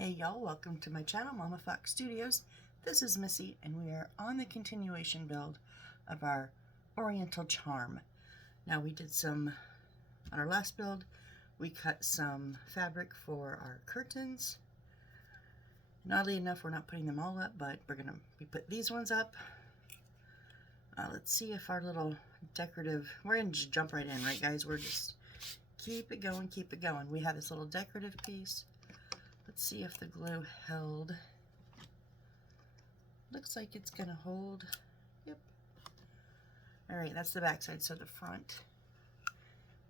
Hey y'all, welcome to my channel, Mama Fox Studios. This is Missy and we are on the continuation build of our Oriental Charm. Now we did some, on our last build, we cut some fabric for our curtains. And oddly enough, we're not putting them all up, but we're gonna put these ones up. Let's see if our little decorative, we're gonna just jump right in, right guys? We're just keep it going, keep it going. We have this little decorative piece. Let's see if the glue held. Looks like it's gonna hold. Yep. All right, that's the back side. So the front,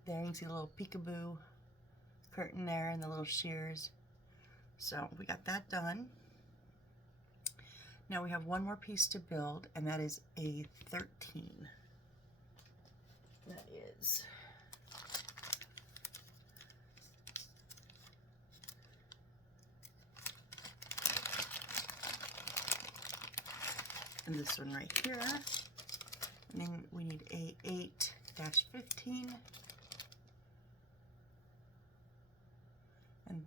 there you can see the little peekaboo curtain there and the little shears. So we got that done. Now we have one more piece to build, and that is a 13. That is and this one right here. And then we need a 8-15. And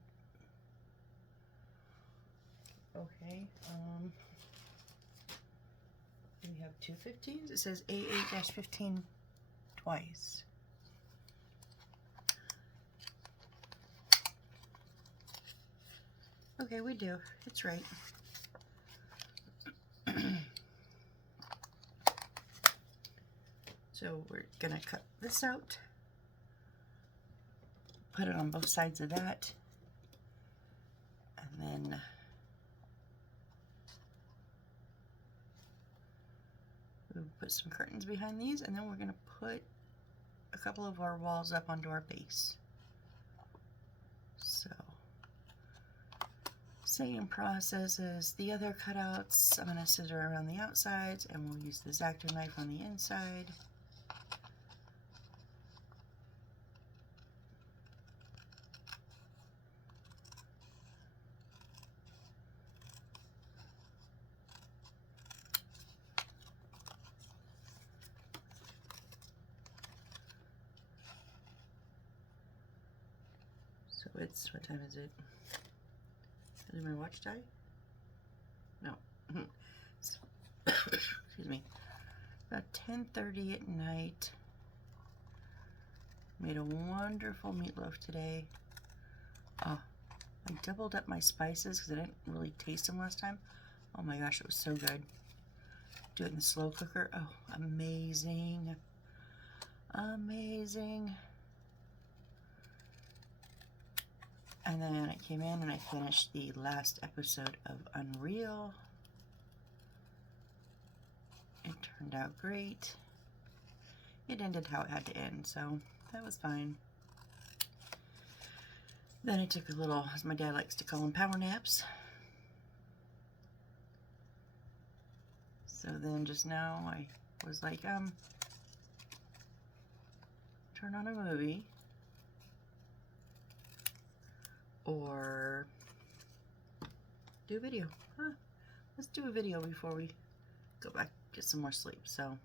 okay, we have two 15s. It says A8-15 twice. Okay, we do. It's right. So we're gonna cut this out, put it on both sides of that, and then we'll put some curtains behind these, and then we're gonna put a couple of our walls up onto our base. So, same process as the other cutouts. I'm gonna scissor around the outsides, and we'll use the X-Acto knife on the inside. So it's, what time is it? Did my watch die? No. Excuse me. About 10:30 at night. Made a wonderful meatloaf today. I doubled up my spices because I didn't really taste them last time. Oh my gosh, it was so good. Do it in the slow cooker. Oh, amazing. Amazing. And then I came in and I finished the last episode of Unreal. It turned out great. It ended how it had to end, so that was fine. Then I took a little, as my dad likes to call them, power naps. So then just now I was like, turn on a movie. Or do a video. Let's do a video before we go back get some more sleep. So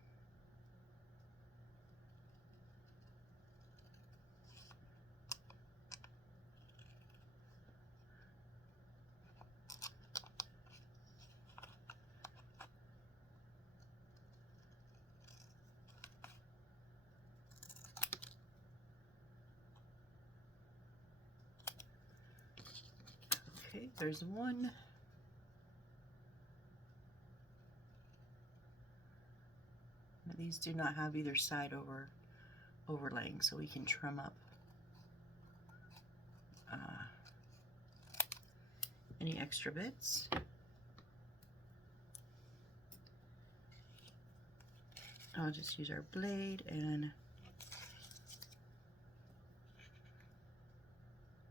okay, there's one. Now, these do not have either side overlaying, so we can trim up any extra bits. I'll just use our blade and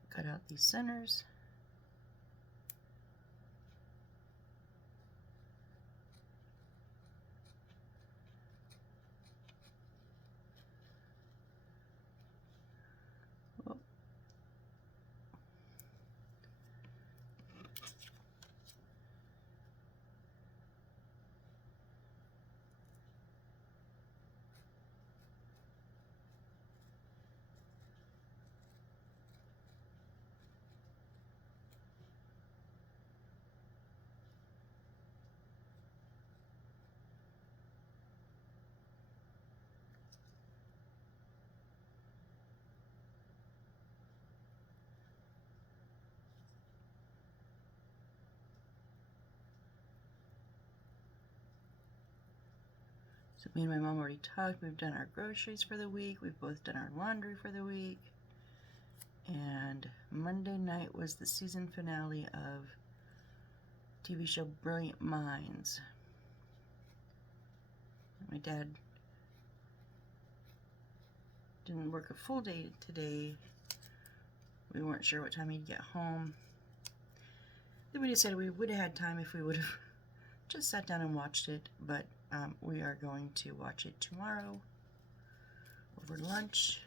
cut out these centers. So me and my mom already talked. We've done our groceries for the week. We've both done our laundry for the week. And Monday night was the season finale of TV show Brilliant Minds. My dad didn't work a full day today. We weren't sure what time he'd get home. Then we decided we would have had time if we would have just sat down and watched it, but we are going to watch it tomorrow over lunch.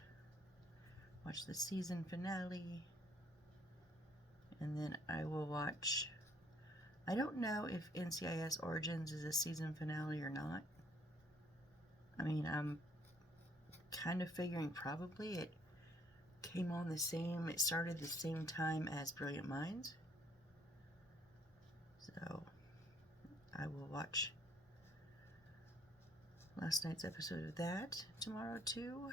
Watch the season finale, and then I will watch. I don't know if NCIS Origins is a season finale or not. I mean, I'm kind of figuring probably. It came on it started the same time as Brilliant Minds. So I will watch last night's episode of that tomorrow too.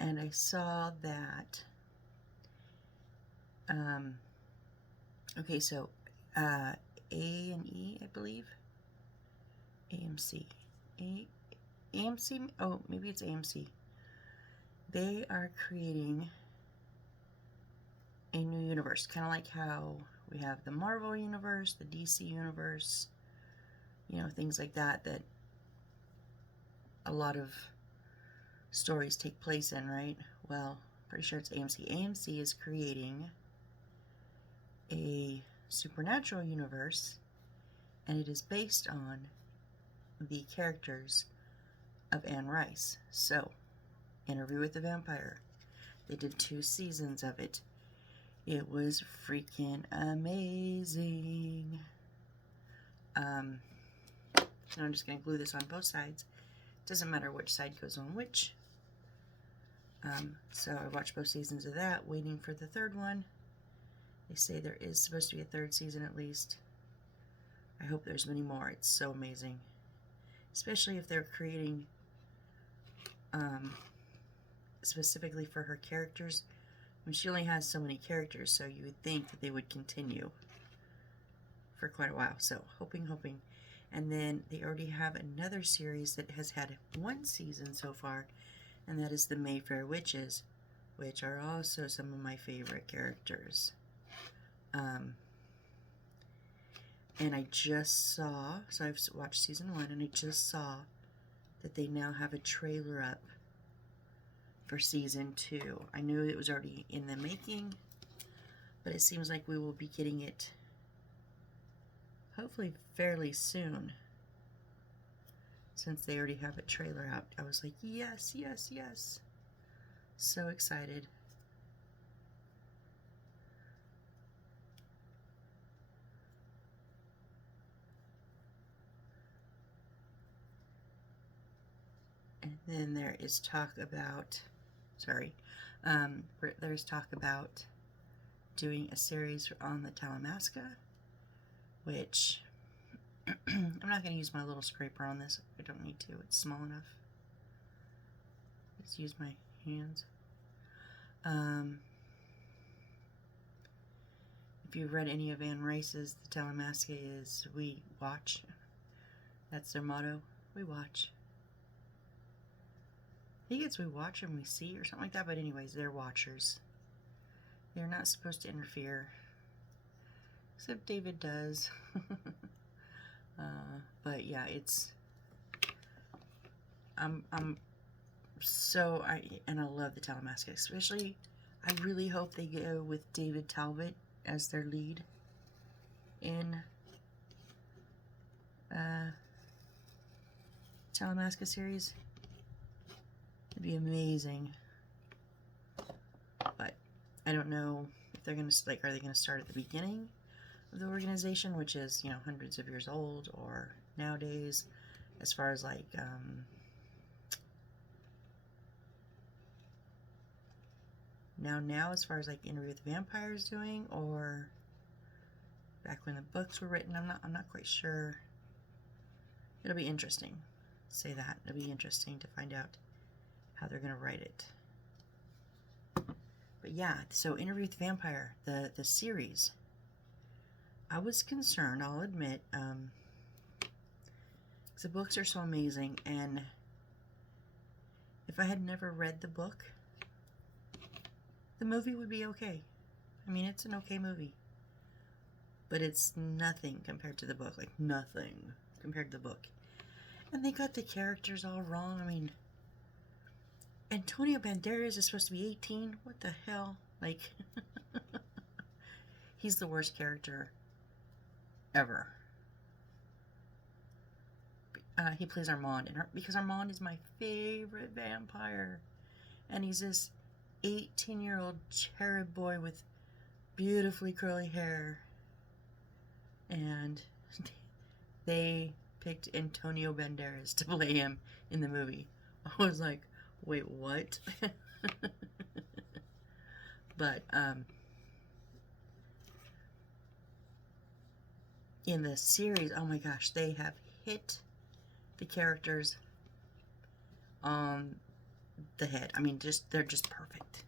And I saw that, okay, so A&E, I believe, AMC, AMC, oh, maybe it's AMC. They are creating a new universe, kind of like how we have the Marvel universe, the DC universe, you know, things like that, that a lot of stories take place in, right? Well, pretty sure it's AMC. AMC is creating a supernatural universe, and it is based on the characters of Anne Rice. So, Interview with the Vampire. They did 2 seasons of it. It was freaking amazing. So I'm just going to glue this on both sides. Doesn't matter which side goes on which. So I watched both seasons of that, waiting for the 3rd one. They say there is supposed to be a 3rd season at least. I hope there's many more. It's so amazing. Especially if they're creating specifically for her characters. I mean, she only has so many characters, so you would think that they would continue for quite a while. So hoping. And then they already have another series that has had 1 season so far, and that is the Mayfair Witches, which are also some of my favorite characters. And I just saw, so I've watched season 1, and I just saw that they now have a trailer up for season 2. I knew it was already in the making, but it seems like we will be getting it hopefully fairly soon, since they already have a trailer out. I was like, yes, yes, yes. So excited. And then there is talk about, there's talk about doing a series on the Talamasca, which I'm not going to use my little scraper on this. I don't need to. It's small enough. Just use my hands. If you've read any of Anne Rice's, the Talamasca is we watch. That's their motto. We watch. I think it's we watch and we see or something like that, but anyways, they're watchers. They're not supposed to interfere. Except David does. But yeah, it's I love the Talamasca, especially I really hope they go with David Talbot as their lead in Talamasca series. It'd be amazing. But I don't know if they're gonna are they gonna start at the beginning of the organization, which is, you know, hundreds of years old, or nowadays, as far as like now as far as like Interview with the Vampire is doing, or back when the books were written. I'm not quite sure. It'll be interesting. say that. It'll be interesting to find out how they're going to write it. But yeah, so Interview with the Vampire, the series, I was concerned, I'll admit, the books are so amazing, and if I had never read the book, the movie would be okay. I mean, it's an okay movie, but it's nothing compared to the book, like nothing compared to the book. And they got the characters all wrong. I mean, Antonio Banderas is supposed to be 18. What the hell? Like, he's the worst character ever. He plays Armand, because Armand is my favorite vampire. And he's this 18-year-old cherub boy with beautifully curly hair. And they picked Antonio Banderas to play him in the movie. I was like, wait, what? But in the series, oh my gosh, they have hit the characters on the head. I mean, they're just perfect.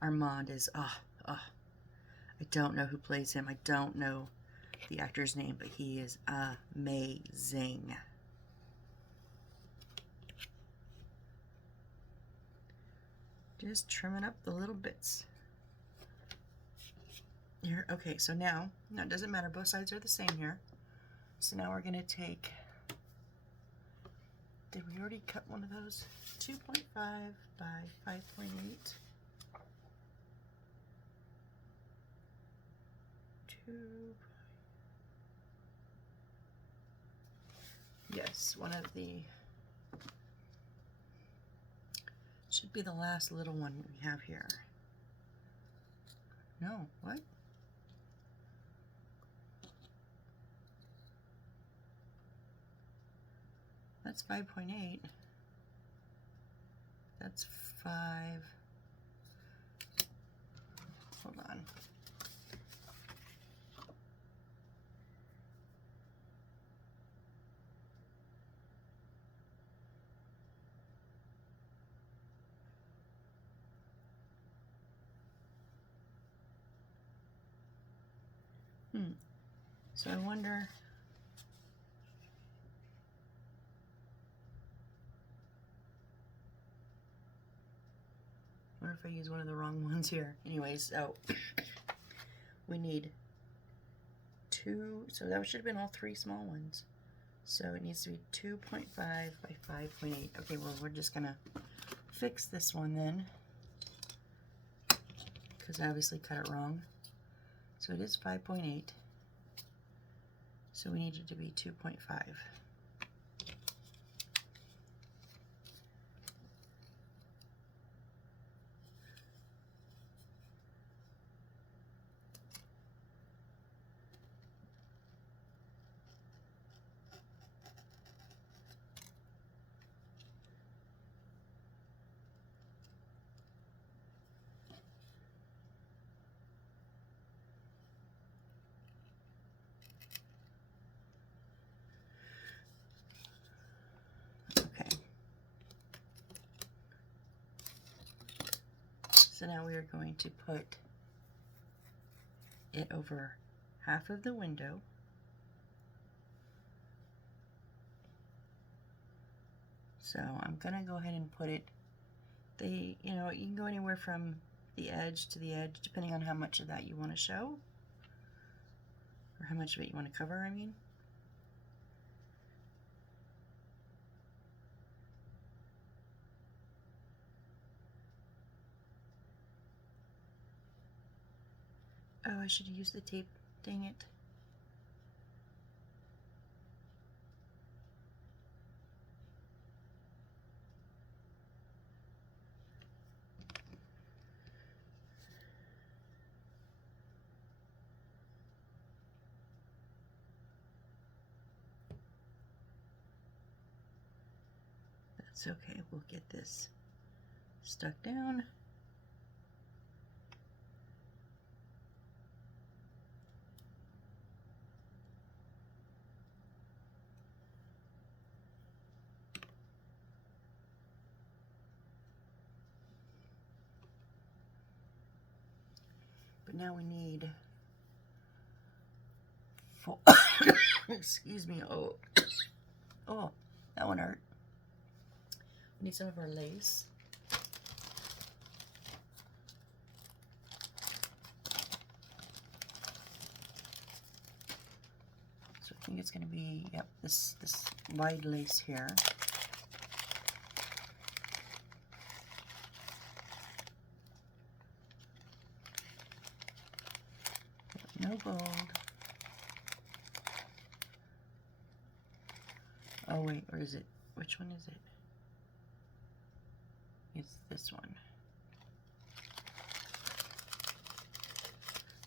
Armand is, I don't know who plays him. I don't know the actor's name, but he is amazing. Just trimming up the little bits. Here, okay, so now it doesn't matter, both sides are the same here. So now we're going to take, did we already cut one of those? 2.5 by 5.8. Yes, one of the, should be the last little one we have here. No, what? That's 5.8. That's 5. Hold on. So I wonder, what if I use one of the wrong ones here? Anyways, so we need 2, so that should have been all 3 small ones. So it needs to be 2.5 by 5.8. Okay, well, we're just gonna fix this one then, because I obviously cut it wrong. So it is 5.8. So we need it to be 2.5. So now we are going to put it over half of the window. So I'm going to go ahead and put it, you can go anywhere from the edge to the edge, depending on how much of that you want to show, or how much of it you want to cover, I mean. Oh, I should use the tape. Dang it. That's okay. We'll get this stuck down. now we need four. Excuse me. Oh, oh, that one hurt. We need some of our lace. So I think it's going to be, yep, this wide lace here. No gold. Oh wait, or is it? Which one is it? It's this one.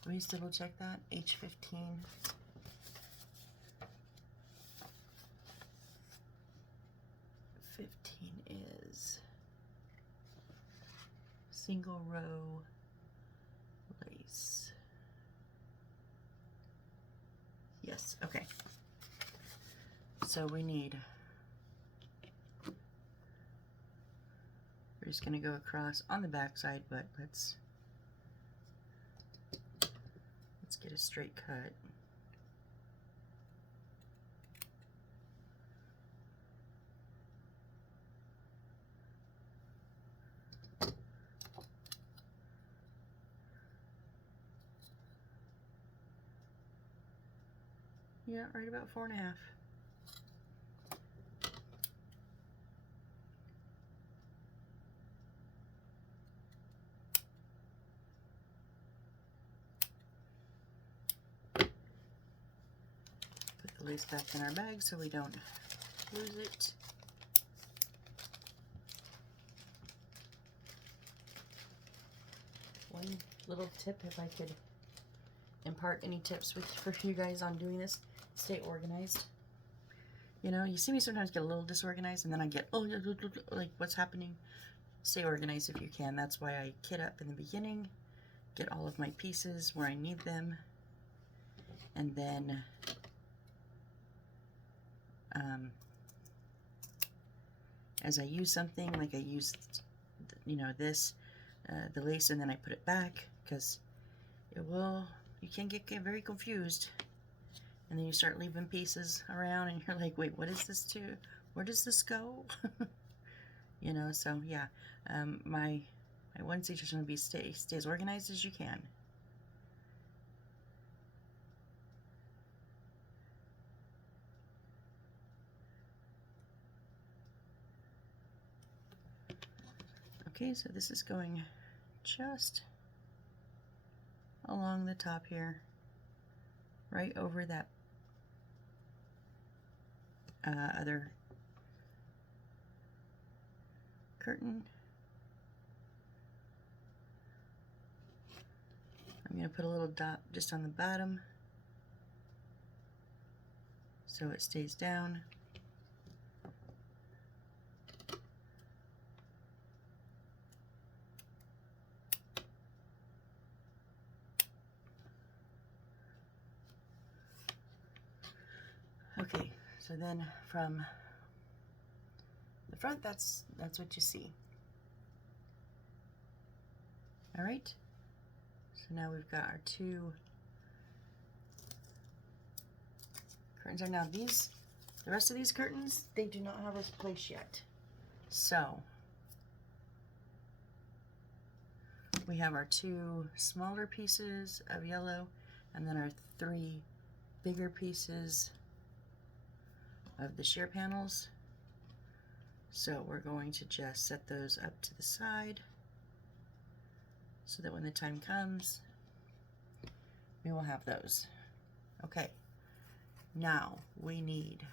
Let me just double check that. H15. Is single row lace. Yes, okay. So we need, we're just going to go across on the back side, but let's get a straight cut. Yeah, right about 4.5. Put the lace back in our bag so we don't lose it. One little tip, if I could impart any tips for you guys on doing this, stay organized. You know, you see me sometimes get a little disorganized, and then I get, oh, like, what's happening? Stay organized if you can. That's why I kit up in the beginning, get all of my pieces where I need them, and then as I use something, like I used, you know, this, the lace, and then I put it back, because you can get very confused. And then you start leaving pieces around and you're like, wait, what is this to? Where does this go? You know, so yeah, my one suggestion would be stay as organized as you can. Okay, so this is going just along the top here, right over that other curtain. I'm going to put a little dot just on the bottom so it stays down. Okay, so then from the front, that's what you see. All right, so now we've got our two curtains. Are now the rest of these curtains, they do not have a place yet. So we have our two smaller pieces of yellow, and then our three bigger pieces of the sheer panels. So we're going to just set those up to the side so that when the time comes, we will have those. Okay, now we need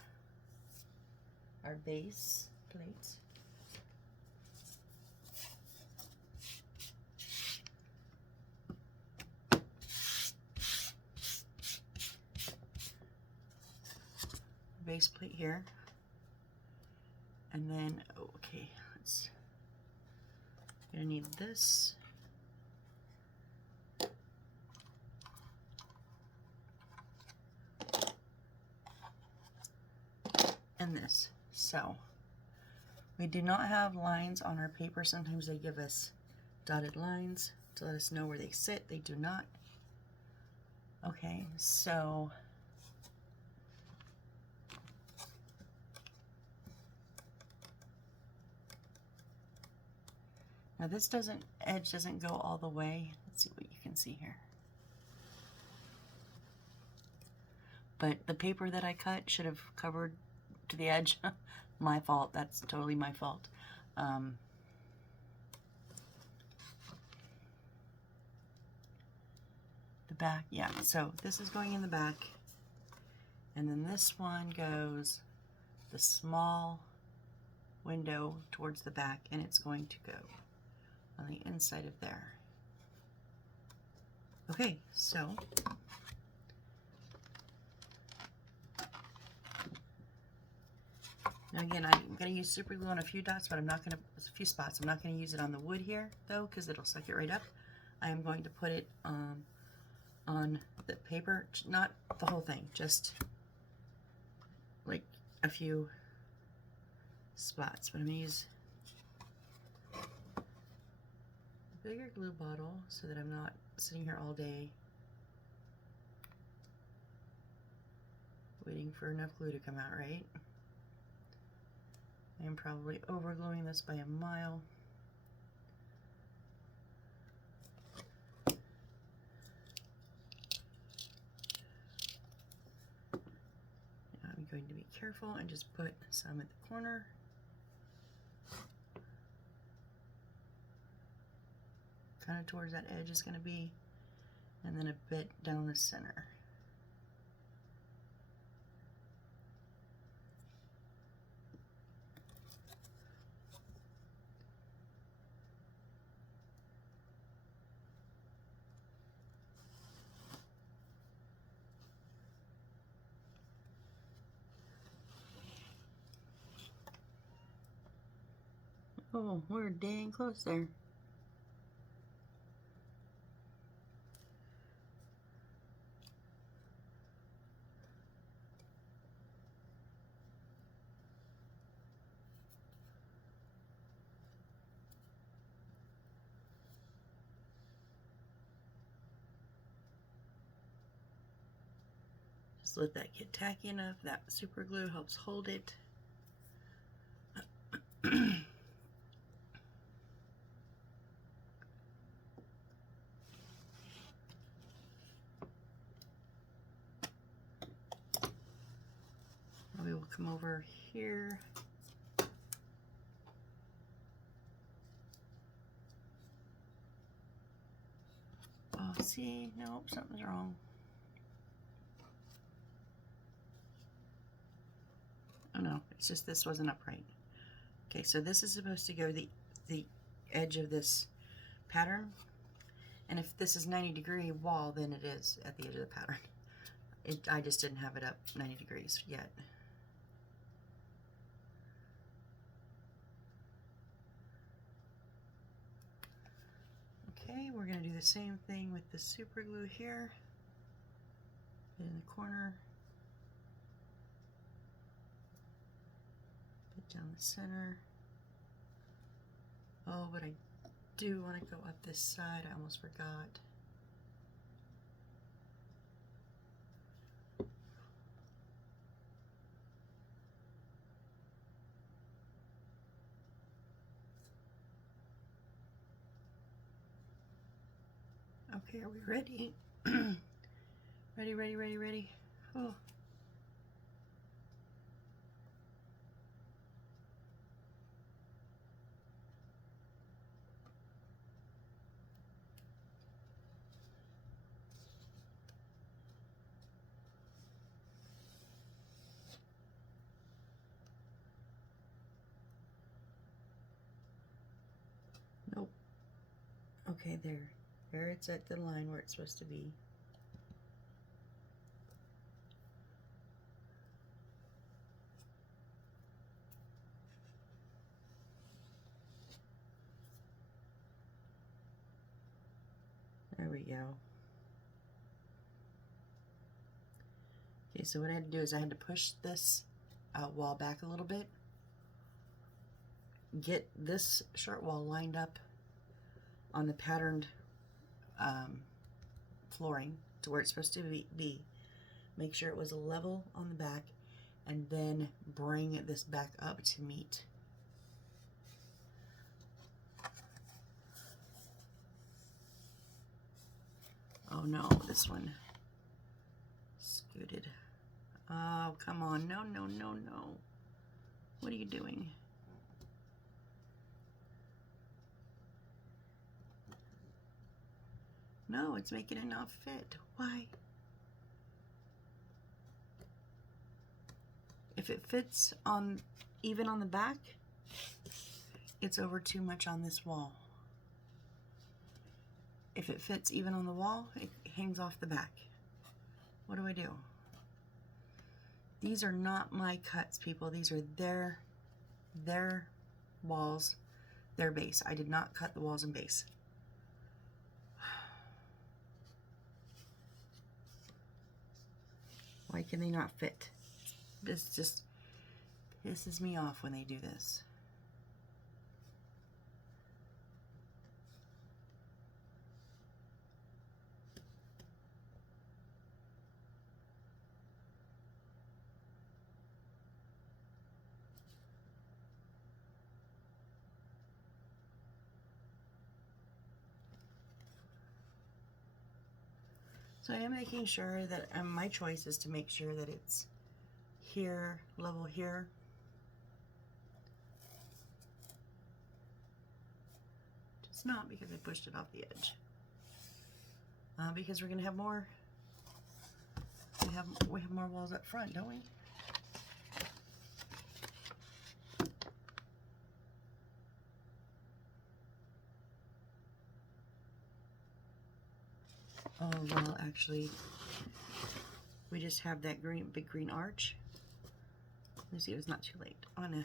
our base plate. Base plate here, and then okay, gonna need this, and this. So we do not have lines on our paper. Sometimes they give us dotted lines to let us know where they sit. They do not. Okay, so now this edge doesn't go all the way. Let's see what you can see here. But the paper that I cut should have covered to the edge. My fault, that's totally my fault. The back, yeah, so this is going in the back, and then this one goes the small window towards the back, and it's going to go on the inside of there. Okay, so now again, I'm going to use super glue on a few dots, but I'm not going to, a few spots. I'm not going to use it on the wood here though, because it'll suck it right up. I am going to put it on the paper, not the whole thing, just like a few spots. But I'm going to use a bigger glue bottle so that I'm not sitting here all day waiting for enough glue to come out, right? I'm probably over gluing this by a mile. I'm going to be careful and just put some at the corner. Kind of towards that edge is going to be, and then a bit down the center. Oh, we're dang close there. Just let that get tacky enough. That super glue helps hold it. We will come over here. Oh, see, nope, something's wrong. Oh no, it's just this wasn't upright. Okay, so this is supposed to go the edge of this pattern. And if this is 90-degree wall, then it is at the edge of the pattern. I just didn't have it up 90 degrees yet. Okay, we're going to do the same thing with the super glue here. Put it in the corner. Put down the center. Oh, but I do want to go up this side. I almost forgot. Okay, are we ready? Ready, ready, ready, ready. Oh. Nope. Okay, there. There it's at the line where it's supposed to be. There we go. Okay, so what I had to do is I had to push this wall back a little bit, get this short wall lined up on the patterned flooring, to where it's supposed to be. Make sure it was level on the back, and then bring this back up to meet. Oh no, this one scooted. Oh, come on. No, no, no, no. What are you doing? No, it's making it not fit. Why? If it fits on even on the back, it's over too much on this wall. If it fits even on the wall, it hangs off the back. What do I do? These are not my cuts, people. These are their walls, their base. I did not cut the walls and base. Why can they not fit? This just pisses me off when they do this. So I am making sure that my choice is to make sure that it's here, level here. It's not, because I pushed it off the edge. Because we're gonna have more. We have more walls up front, don't we? Oh, well, actually, we just have that big green arch. Let me see if it's not too late. Oh, no.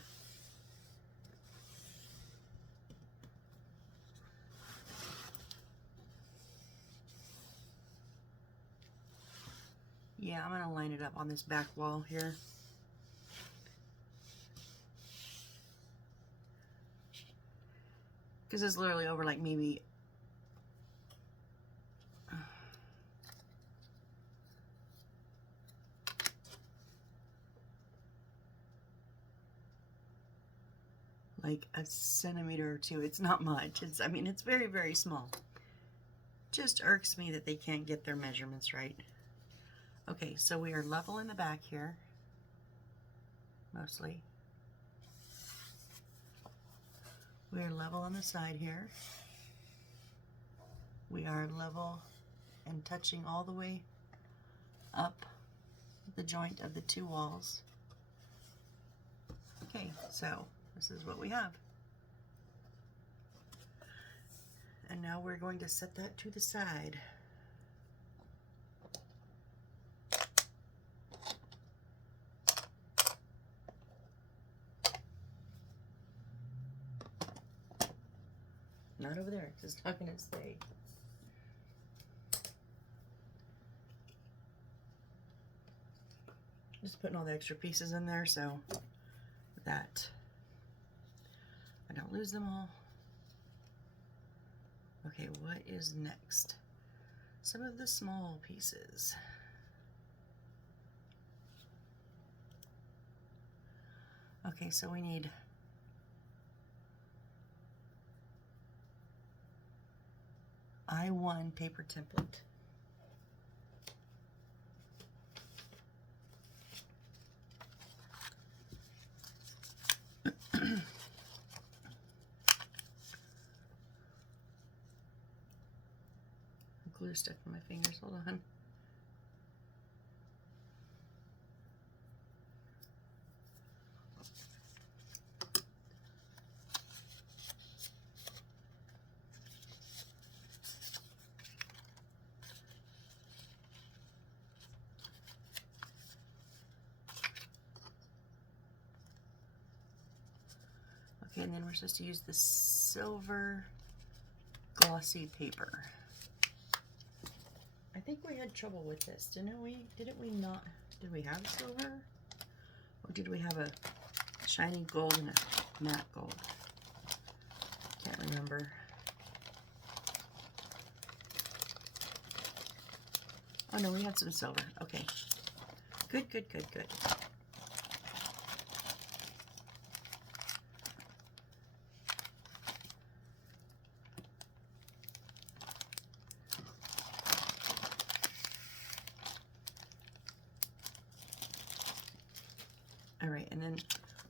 Yeah, I'm gonna line it up on this back wall here. Because it's literally over like maybe like a centimeter or two. It's not much. I mean, it's very, very small. Just irks me that they can't get their measurements right. Okay, so we are level in the back here, mostly. We are level on the side here. We are level and touching all the way up the joint of the two walls. Okay, so this is what we have. And now we're going to set that to the side. Not over there, because it's not going to stay. Just putting all the extra pieces in there so that I don't lose them all. Okay, what is next? Some of the small pieces. Okay, so we need I1 paper template. Glue stuck in my fingers. Hold on. Okay, and then we're supposed to use the silver glossy paper. I think we had trouble with this, didn't we? Didn't we not? Did we have silver? Or did we have a shiny gold and a matte gold? Can't remember. Oh no, we had some silver. Okay. Good, good, good, good. All right, and then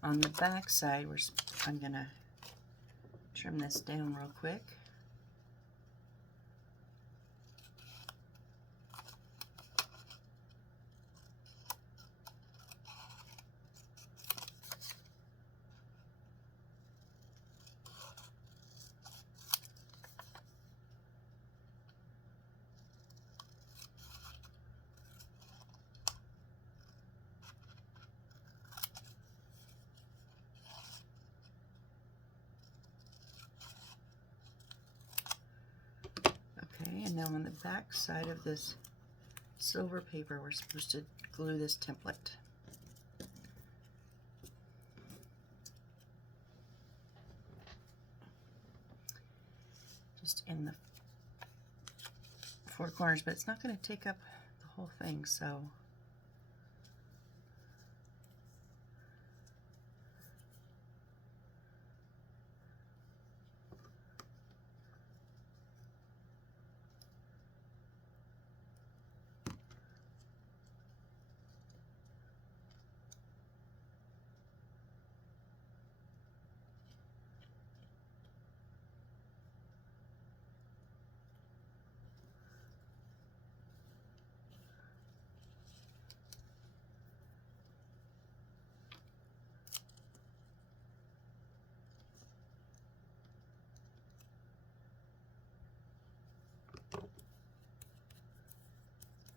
on the back side, I'm gonna trim this down real quick. Okay, and now on the back side of this silver paper, we're supposed to glue this template. Just in the four corners, but it's not going to take up the whole thing, so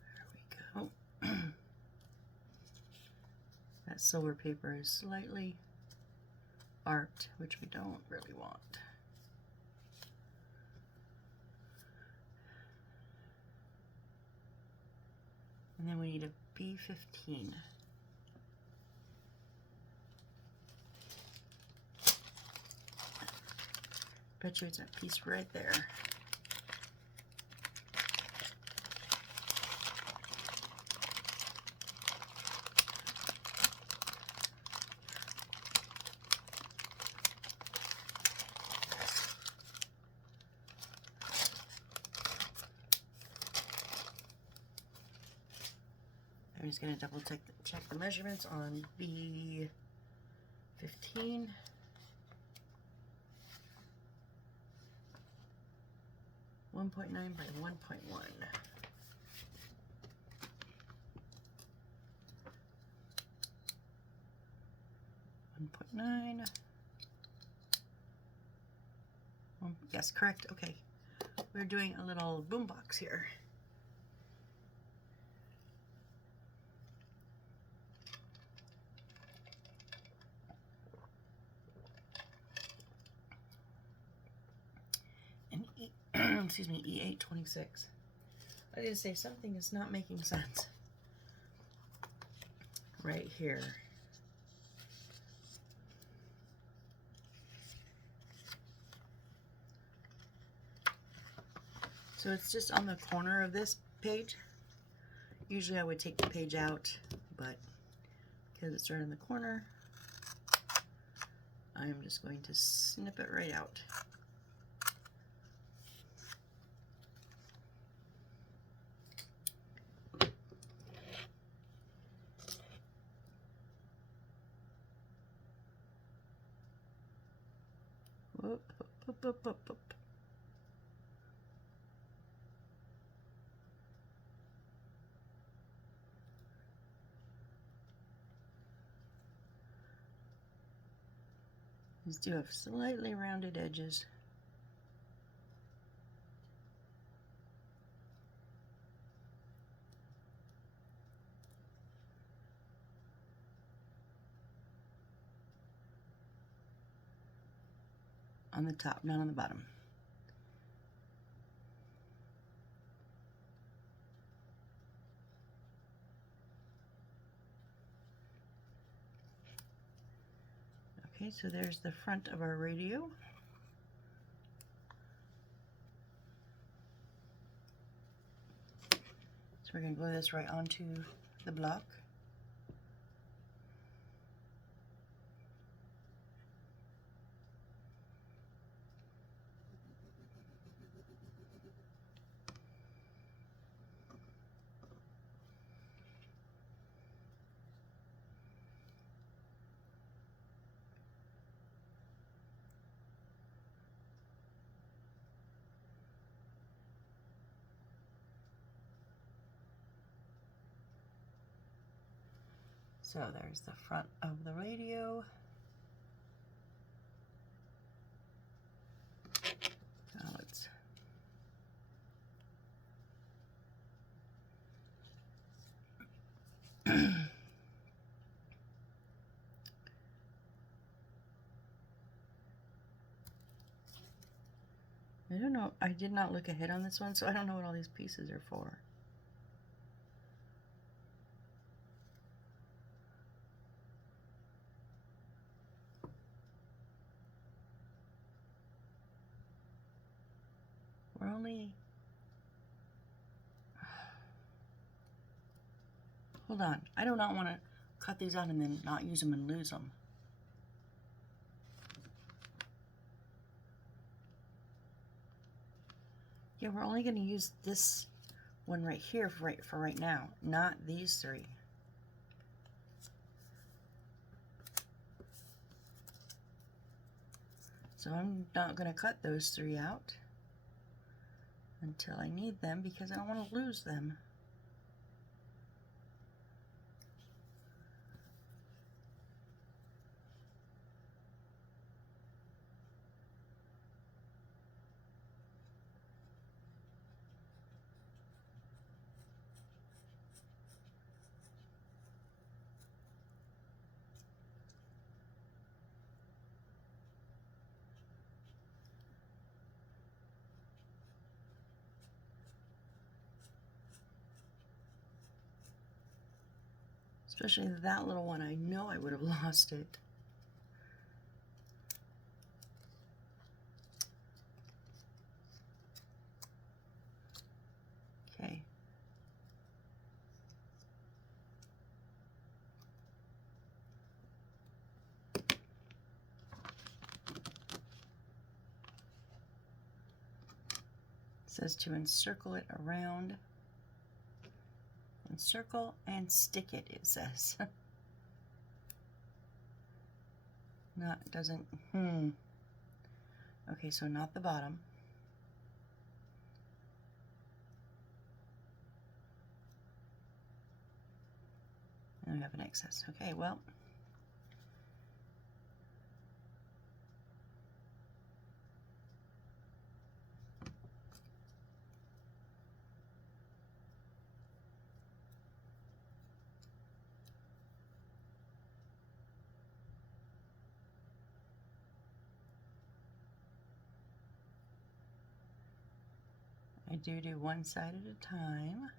there we go. That silver paper is slightly arced, which we don't really want. And then we need a B15. Bet you it's that piece right there. I'm just going to double check the measurements on B15. 1.9 by 1.1. Yes, correct. Okay. We're doing a little boombox here. And excuse me, E826. I was going to say something is not making sense right here. So it's just on the corner of this page. Usually I would take the page out, but because it's right in the corner, I'm just going to snip it right out. Whoop, whoop, whoop, whoop, whoop. These do have slightly rounded edges. On the top, not on the bottom. Okay, so there's the front of our radio. So So we're going to glue this right onto the block. So there's the front of the radio. Now let's I don't know, I did not look ahead on this one, so I don't know what all these pieces are for. We're only... Hold on, I do not want to cut these out and then not use them and lose them. Yeah, we're only going to use this one right here for right now, not these three. So I'm not going to cut those three out until I need them because I don't want to lose them. Especially that little one, I know I would have lost it. Okay. It says to encircle it around. Encircle and stick it, it says. Not, it doesn't, Okay, so not the bottom. And we have an excess. Okay, well. I do one side at a time.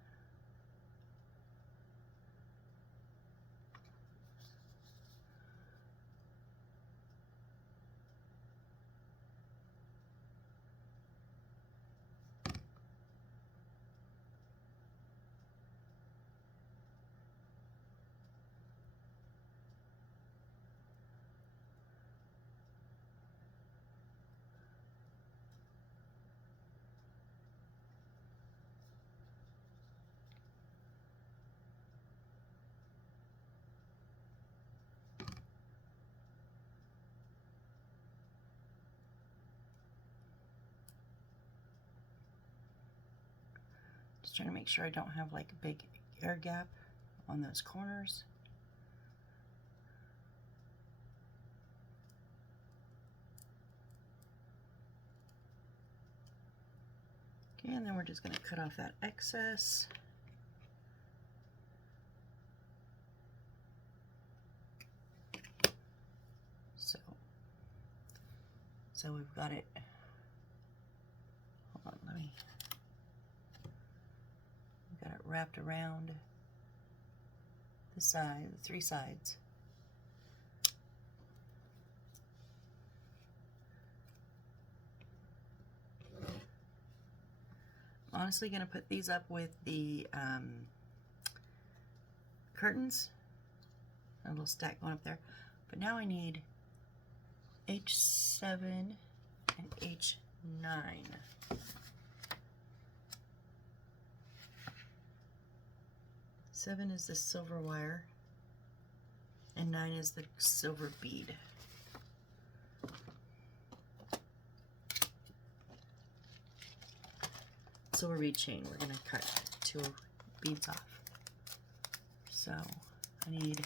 Just trying to make sure I don't have like a big air gap on those corners. Okay, and then we're just going to cut off that excess. So we've got it. Hold on, we've got it wrapped around the side, the three sides. honestly going to put these up with the curtains. A little stack going up there. But now I need H7 and H9. 7 is the silver wire, and 9 is the silver bead. Silver bead chain. We're going to cut 2 beads off. So I need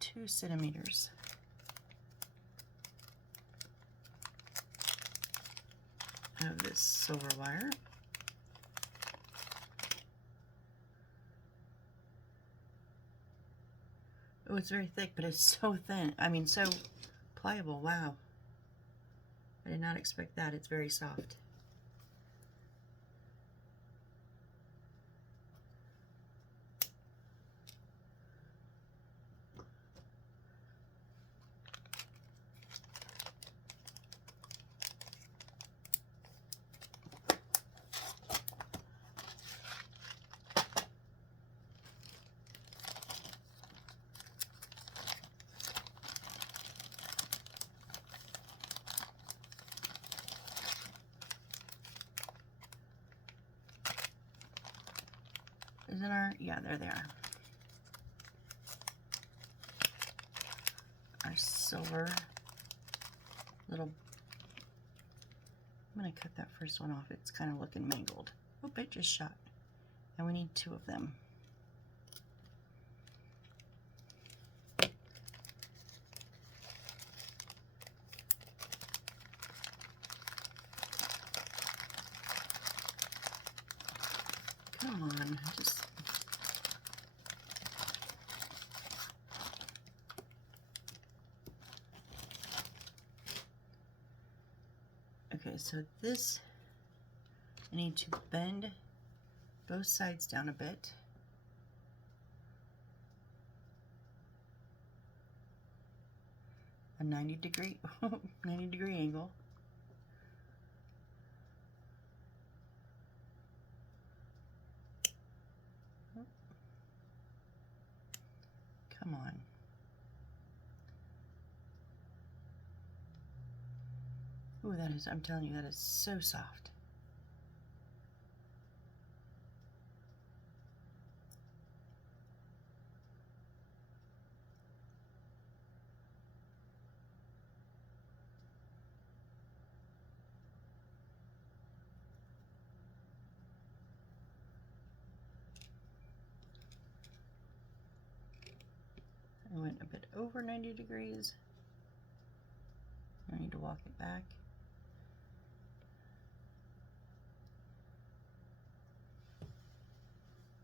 2 centimeters. Of this silver wire. Oh, it's very thick, but it's so thin. I mean, so pliable. Wow. I did not expect that. It's very soft. Is it our, yeah, there they are. Our silver little, I'm going to cut that first one off. It's kind of looking mangled. Oh, it just shot. And we need 2 of them. Come on, just... Okay, so this, I need to bend both sides down a bit. A 90-degree, 90-degree angle. Come on. Ooh, that is, I'm telling you, that is so soft. I went a bit over 90 degrees. I need to walk it back.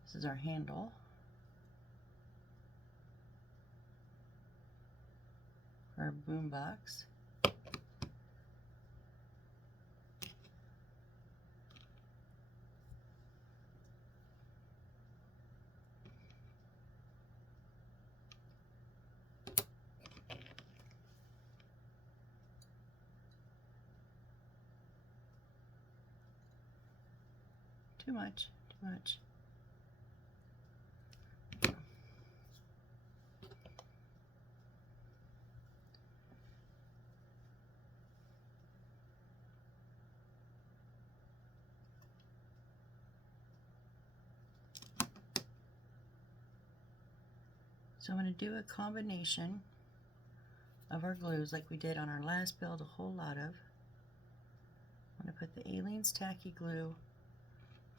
This is our handle. For our boom box. Too much, too much. So I'm going to do a combination of our glues like we did on our last build, a whole lot of. I'm going to put the Aleene's Tacky Glue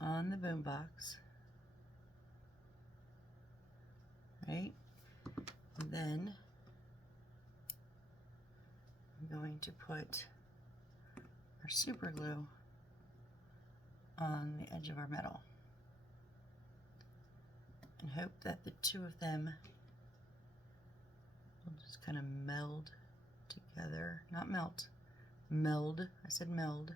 on the boom box, right? And then I'm going to put our super glue on the edge of our metal and hope that the 2 of them will just kind of meld together. Not melt, meld. I said meld.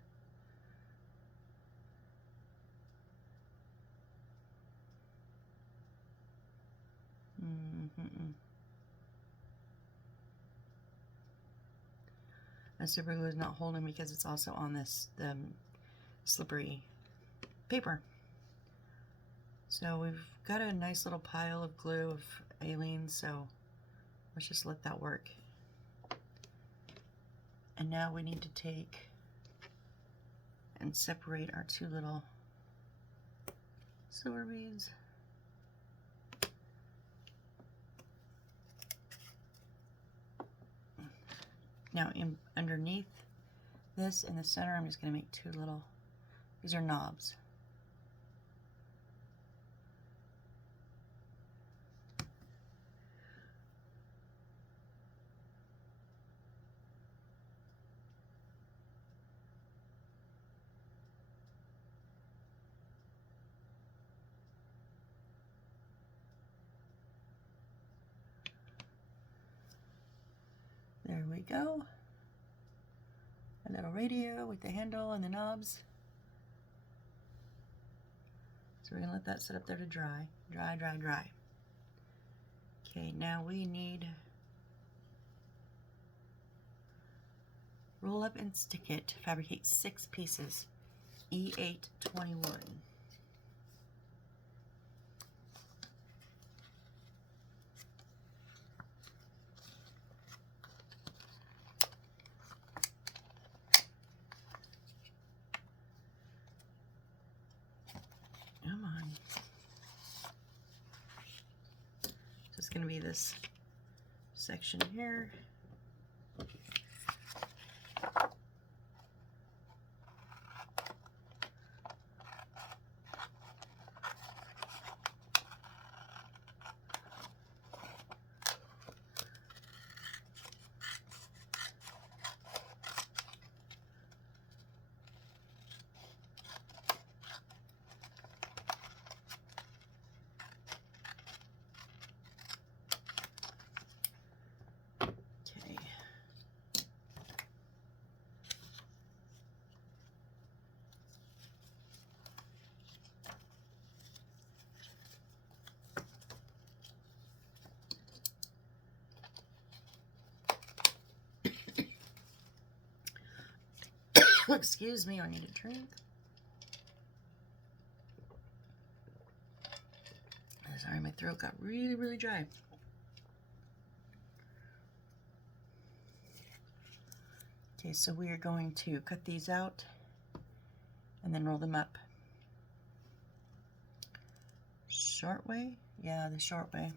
The super glue is not holding because it's also on this slippery paper. So we've got a nice little pile of glue of alene, so let's just let that work. And now we need to take and separate our two little silver beads. Now underneath this in the center, I'm just going to make two little, these are knobs. There we go. A little radio with the handle and the knobs. So we're going to let that sit up there to dry. Dry, dry, dry. Okay, now we need roll up and stick it to fabricate 6 pieces. E821. Come on. So it's going to be this section here. Excuse me, I need a drink. Sorry, my throat got really, really dry. Okay, so we are going to cut these out and then roll them up. Short way? Yeah, the short way.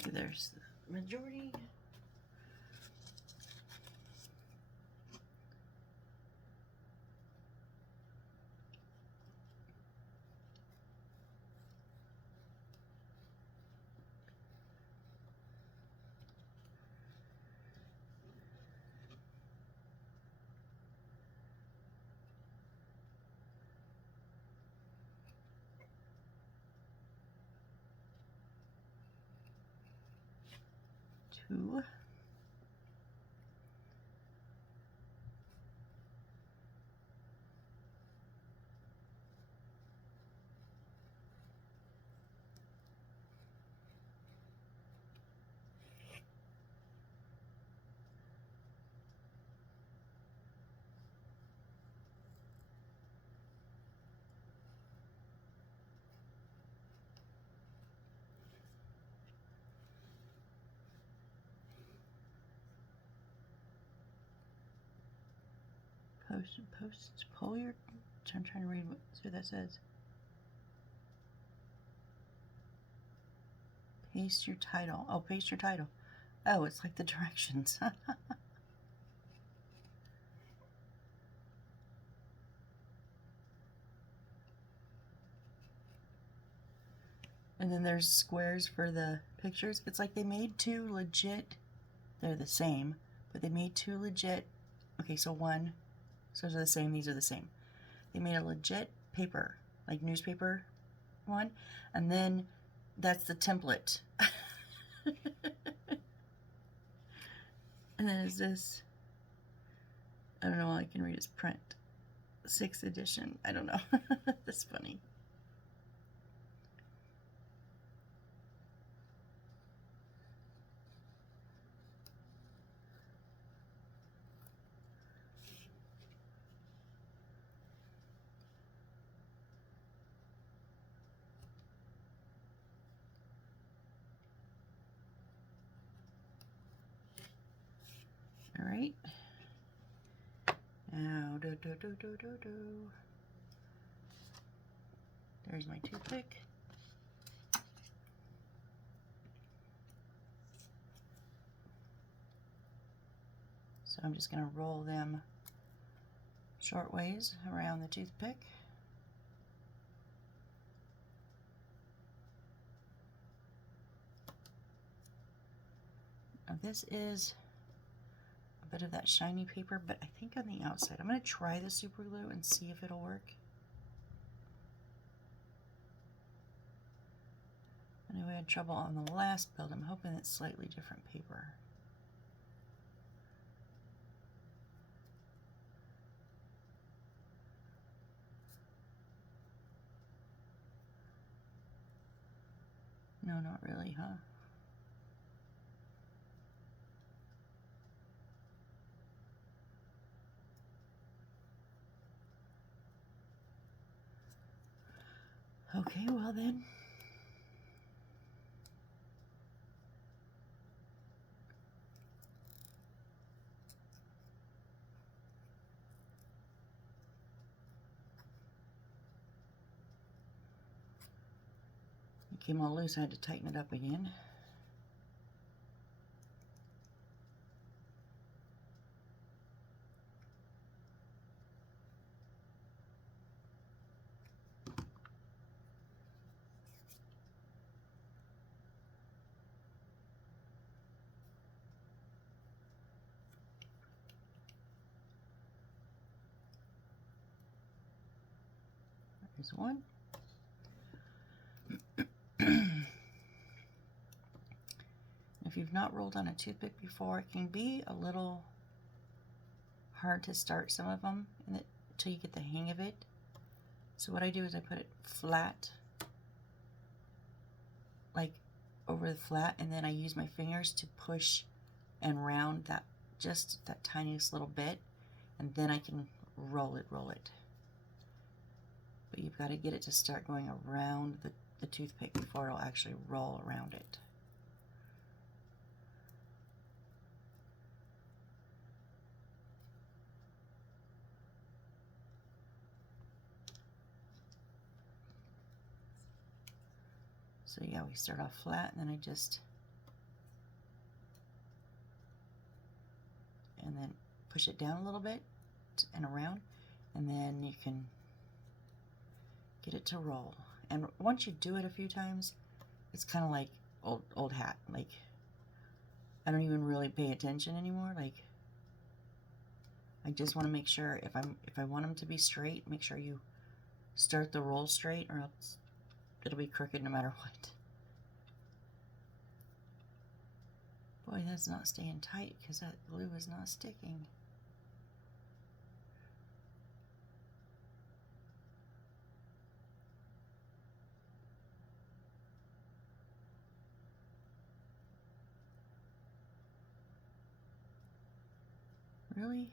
Okay, there's the majority. Two. Pull your I'm trying to read what that says. Paste your title. Oh, paste your title. Oh, it's like the directions. And then there's squares for the pictures. It's like they made two legit, they're the same, but they made two legit, okay, so those are the same, these are the same. They made a legit paper, like newspaper one, and then that's the template. And then is this, I don't know, all I can read is print. 6th edition, I don't know. That's funny. All right. Now, there's my toothpick. So I'm just going to roll them short ways around the toothpick. Now this is a bit of that shiny paper, but I think on the outside, I'm going to try the super glue and see if it'll work. I know we had trouble on the last build. I'm hoping it's slightly different paper. No, not really, huh? Okay, well then. It came all loose, I had to tighten it up again. There's one. If you've not rolled on a toothpick before, it can be a little hard to start some of them until you get the hang of it. So what I do is I put it flat, like over the flat, and then I use my fingers to push and round that, just that tiniest little bit, and then I can roll it. But you've got to get it to start going around the toothpick before it'll actually roll around it. So yeah, we start off flat, and then I just, and then push it down a little bit and around, and then you can get it to roll. And once you do it a few times, it's kind of like old hat. Like, I don't even really pay attention anymore. Like, I just want to make sure if I want them to be straight, make sure you start the roll straight, or else it'll be crooked no matter what. Boy, that's not staying tight because that glue is not sticking. Really?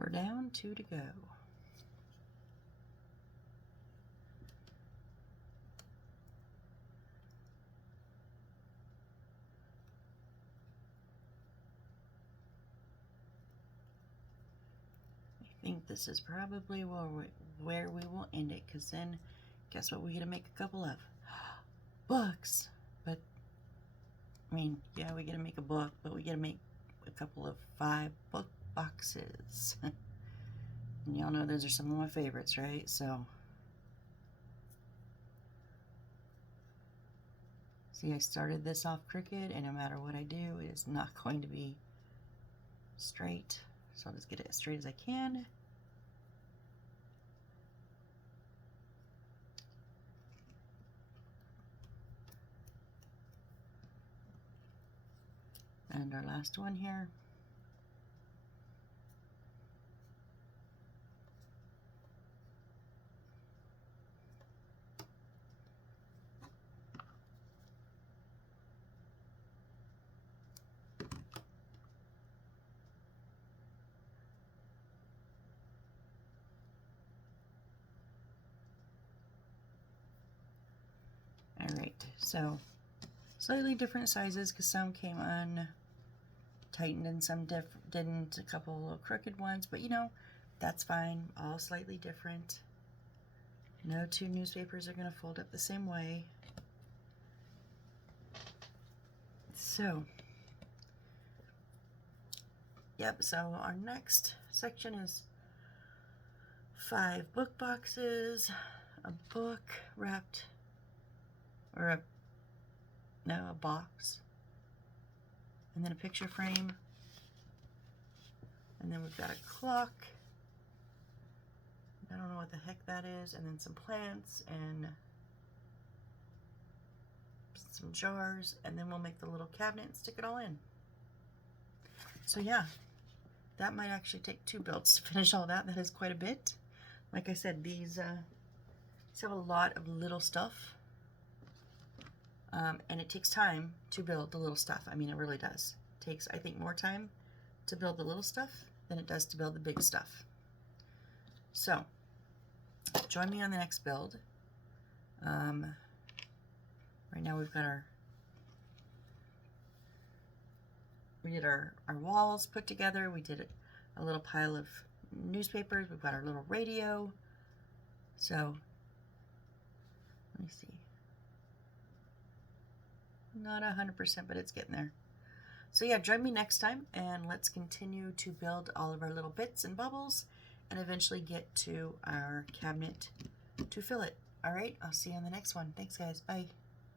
4 down, 2 to go. I think this is probably where we will end it, because then guess what we get to make a couple of? Books. But I mean, yeah, we get to make a book, but we get to make a couple of 5 book boxes. And y'all know those are some of my favorites, right? So see, I started this off crooked, and no matter what I do, it is not going to be straight. So I'll just get it as straight as I can. And our last one here. Alright, so slightly different sizes because some came on tightened and some didn't, a couple of crooked ones, but you know, that's fine, all slightly different. No 2 newspapers are going to fold up the same way. So, yep, so our next section is 5 book boxes, a book wrapped, or a box, and then a picture frame, and then we've got a clock, I don't know what the heck that is, and then some plants and some jars, and then we'll make the little cabinet and stick it all in. So yeah, that might actually take 2 builds to finish all that. That is quite a bit. Like I said, these have a lot of little stuff. And it takes time to build the little stuff. I mean, it really does. It takes, I think, more time to build the little stuff than it does to build the big stuff. So, join me on the next build. Right now we've got we did our walls put together. We did a little pile of newspapers. We've got our little radio. So, let me see. Not 100%, but it's getting there. So yeah, join me next time and let's continue to build all of our little bits and bubbles and eventually get to our cabinet to fill it. All right, I'll see you on the next one. Thanks, guys. Bye.